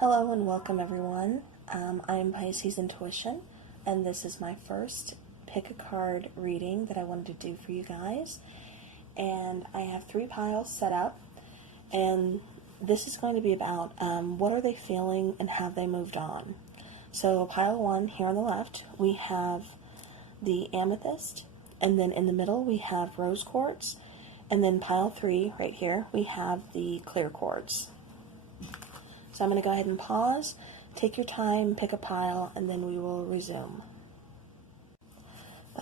Hello and welcome everyone. I'm Pisces Intuition, and this is my first pick a card reading that I wanted to do for you guys. And I have 3 piles set up, and this is going to be about what are they feeling and have they moved on. So pile 1 here on the left, we have the Amethyst, and then in the middle we have Rose Quartz, and then pile 3 right here we have the Clear Quartz. So I'm going to go ahead and pause, take your time, pick a pile, and then we will resume.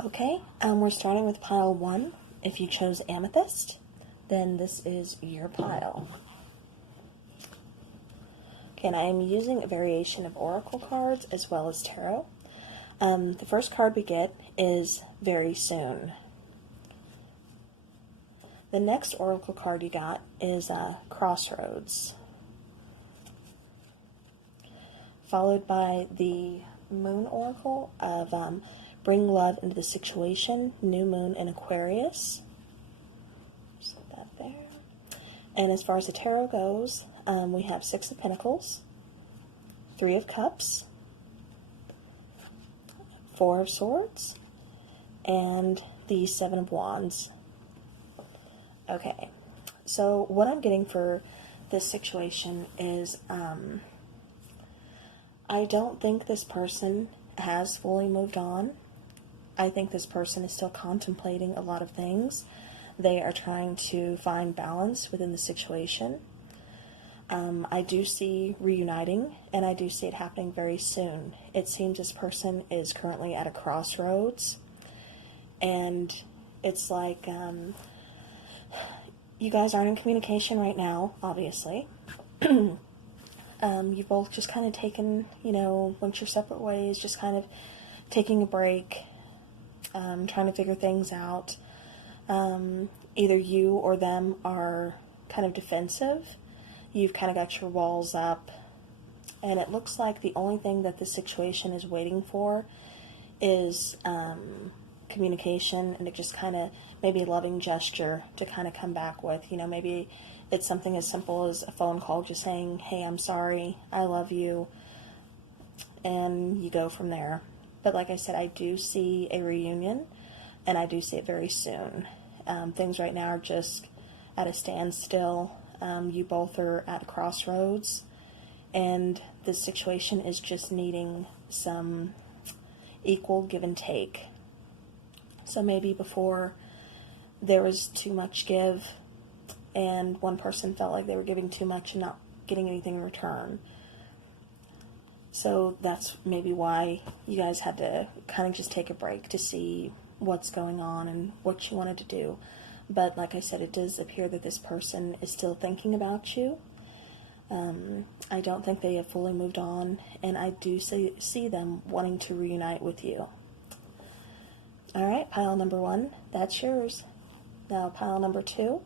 Okay, we're starting with pile 1. If you chose Amethyst, then this is your pile. Okay, and I am using a variation of Oracle cards as well as Tarot. The first card we get is Very Soon. The next Oracle card you got is Crossroads, followed by the Moon Oracle of Bring Love into the Situation, New Moon in Aquarius. Set that there. And as far as the tarot goes, we have 6 of Pentacles, 3 of Cups, 4 of Swords, and the 7 of Wands. Okay, so what I'm getting for this situation is I don't think this person has fully moved on. I think this person is still contemplating a lot of things. They are trying to find balance within the situation. I do see reuniting, and I do see it happening very soon. It seems this person is currently at a crossroads, and it's like you guys aren't in communication right now, obviously. You've both just kind of taken, went your separate ways, just kind of taking a break, trying to figure things out. Either you or them are kind of defensive. You've kind of got your walls up, and it looks like the only thing that this situation is waiting for is communication, and it just kind of maybe a loving gesture to kind of come back with, maybe it's something as simple as a phone call, just saying, hey, I'm sorry, I love you, and you go from there. But like I said, I do see a reunion, and I do see it very soon. Things right now are just at a standstill. You both are at a crossroads, and this situation is just needing some equal give and take. So maybe before there was too much give, and one person felt like they were giving too much and not getting anything in return. So that's maybe why you guys had to kind of just take a break to see what's going on and what you wanted to do. But like I said, it does appear that this person is still thinking about you. I don't think they have fully moved on, and I do see them wanting to reunite with you. Alright, pile number 1, that's yours. Now pile number 2.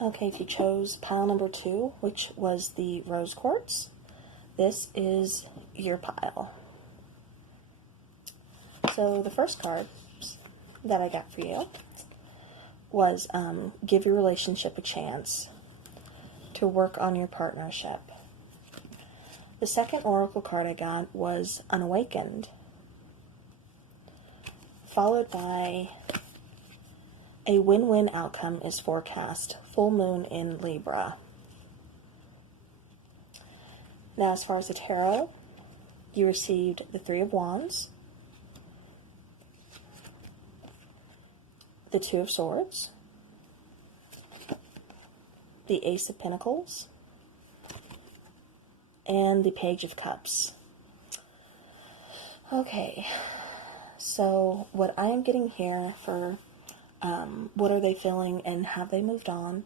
Okay, if you chose pile number 2, which was the Rose Quartz, this is your pile. So the first card that I got for you was give your relationship a chance to work on your partnership. The second Oracle card I got was Unawakened, followed by a win-win outcome is forecast, full moon in Libra. Now as far as the tarot, you received the 3 of Wands, the 2 of Swords, the Ace of Pentacles, and the Page of Cups. Okay, so what I am getting here for what are they feeling and have they moved on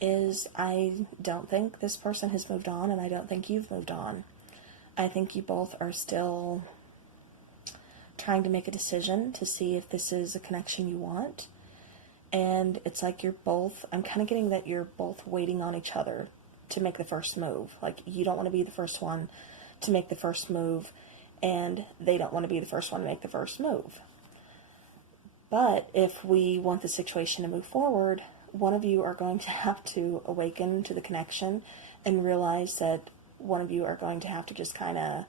is I don't think this person has moved on, and I don't think you've moved on. I think you both are still trying to make a decision to see if this is a connection you want. And it's like I'm kind of getting that you're both waiting on each other to make the first move. Like, you don't want to be the first one to make the first move, and they don't want to be the first one to make the first move. But if we want the situation to move forward, one of you are going to have to awaken to the connection and realize that one of you are going to have to just kind of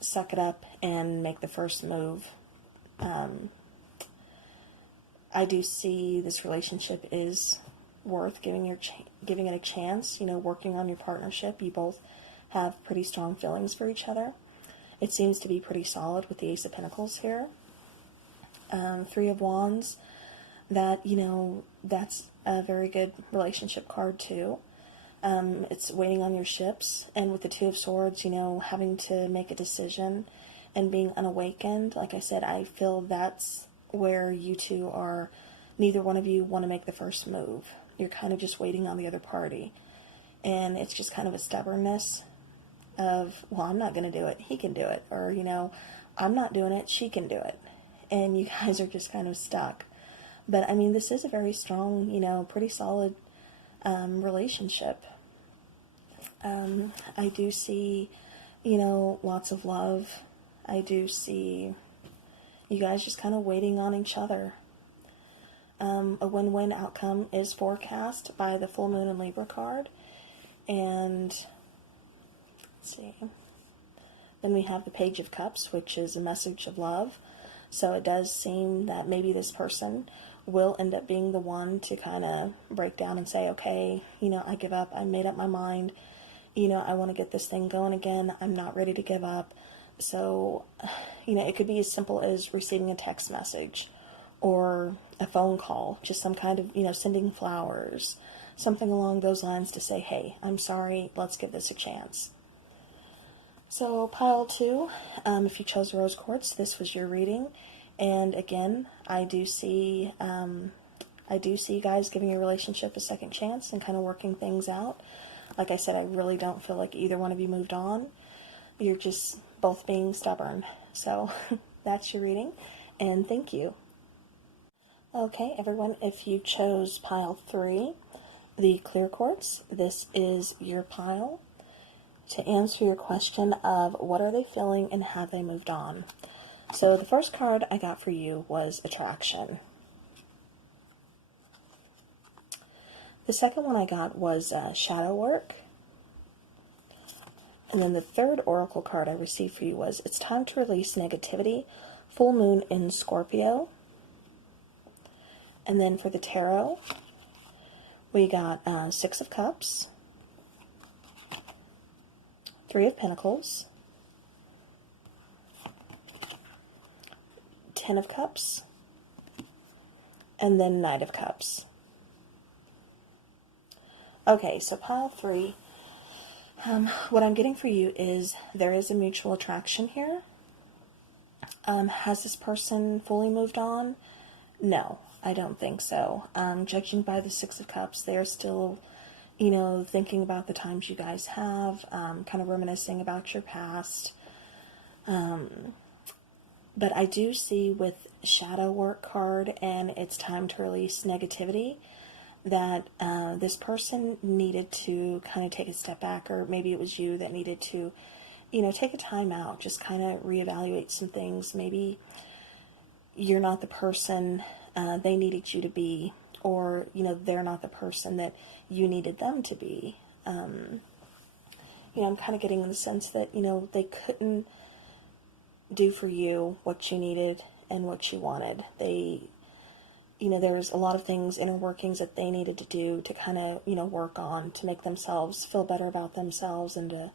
suck it up and make the first move. I do see this relationship is worth giving it a chance, working on your partnership. You both have pretty strong feelings for each other. It seems to be pretty solid with the Ace of Pentacles here. Three of Wands, that's a very good relationship card too. It's waiting on your ships, and with the Two of Swords, having to make a decision and being unawakened. Like I said, I feel that's where you two are, neither one of you want to make the first move. You're kind of just waiting on the other party. And it's just kind of a stubbornness of, well, I'm not going to do it, he can do it. Or, I'm not doing it, she can do it. And you guys are just kind of stuck. But, I mean, this is a very strong, pretty solid relationship. I do see, lots of love. I do see you guys just kind of waiting on each other. A win-win outcome is forecast by the full moon and Libra card. And let's see. Then we have the Page of Cups, which is a message of love. So it does seem that maybe this person will end up being the one to kind of break down and say, okay, I give up. I made up my mind. I want to get this thing going again. I'm not ready to give up. So, it could be as simple as receiving a text message or a phone call, just some kind of, sending flowers, something along those lines to say, hey, I'm sorry, let's give this a chance. So, pile 2, if you chose Rose Quartz, this was your reading. And again, I do see you guys giving your relationship a second chance and kind of working things out. Like I said, I really don't feel like either one of you moved on. You're just both being stubborn. So that's your reading, and thank you. Okay, everyone, if you chose pile 3, the clear quartz, this is your pile to answer your question of what are they feeling and have they moved on. So the first card I got for you was attraction. The second one I got was shadow work. And then the third oracle card I received for you was it's time to release negativity, full moon in Scorpio. And then for the tarot, we got Six of Cups, Three of Pentacles, Ten of Cups, and then Knight of Cups. Okay, so pile 3. What I'm getting for you is there is a mutual attraction here. Has this person fully moved on? No, I don't think so. Judging by the Six of Cups, they're still, thinking about the times you guys have, kind of reminiscing about your past. But I do see with Shadow Work card and it's time to release negativity, that this person needed to kind of take a step back, or maybe it was you that needed to, take a time out, just kind of reevaluate some things. Maybe you're not the person they needed you to be, or, they're not the person that you needed them to be. I'm kind of getting the sense that, they couldn't do for you what you needed and what you wanted. There was a lot of things, inner workings that they needed to do to kind of, work on to make themselves feel better about themselves and to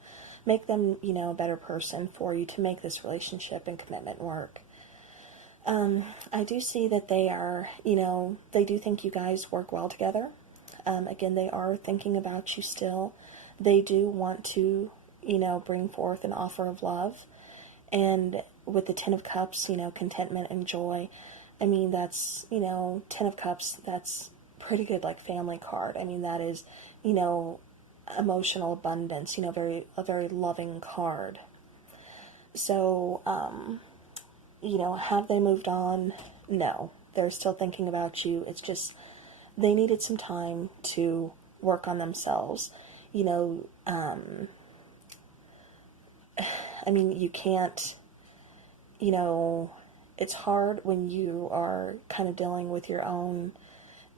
make them, a better person for you to make this relationship and commitment work. I do see that they are, they do think you guys work well together. Again, they are thinking about you still. They do want to, bring forth an offer of love. And with the Ten of Cups, contentment and joy, I mean, that's, Ten of Cups, that's pretty good, like, family card. I mean, that is, emotional abundance, a very loving card. So, have they moved on? No. They're still thinking about you. It's just, they needed some time to work on themselves. I mean, you can't, it's hard when you are kind of dealing with your own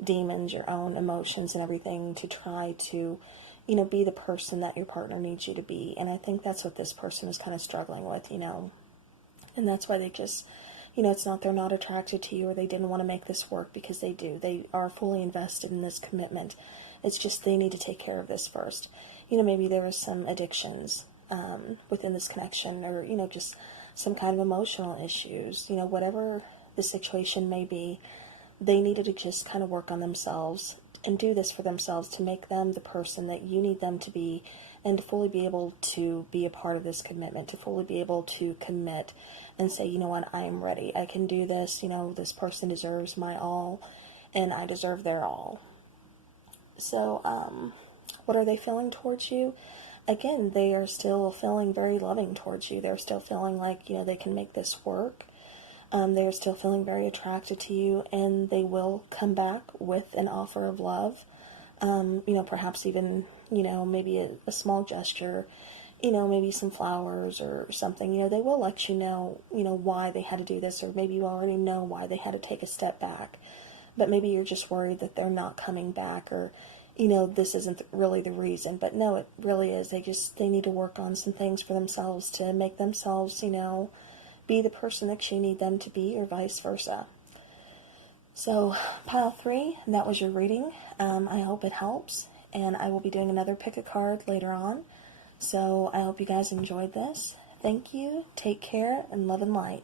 demons, your own emotions and everything, to try to, you know, be the person that your partner needs you to be. And I think that's what this person is kind of struggling with, you know. And that's why they just, you know, it's not they're not attracted to you or they didn't want to make this work, because they do. They are fully invested in this commitment. It's just they need to take care of this first. You know, maybe there was some addictions within this connection, or, you know, just some kind of emotional issues. You know, whatever the situation may be, they needed to just kind of work on themselves and do this for themselves to make them the person that you need them to be, and to fully be able to be a part of this commitment, to fully be able to commit and say, you know what, I am ready. I can do this. You know, this person deserves my all, and I deserve their all. So, what are they feeling towards you? Again, they are still feeling very loving towards you. They're still feeling like, you know, they can make this work. They are still feeling very attracted to you, and they will come back with an offer of love. You know, perhaps even, you know, maybe a small gesture, you know, maybe some flowers or something. You know, they will let you know, why they had to do this, or maybe you already know why they had to take a step back. But maybe you're just worried that they're not coming back, or, you know, this isn't really the reason. But no, it really is. They need to work on some things for themselves to make themselves, you know, be the person that you need them to be, or vice versa. So, pile 3, that was your reading. I hope it helps, and I will be doing another pick a card later on. So, I hope you guys enjoyed this. Thank you, take care, and love and light.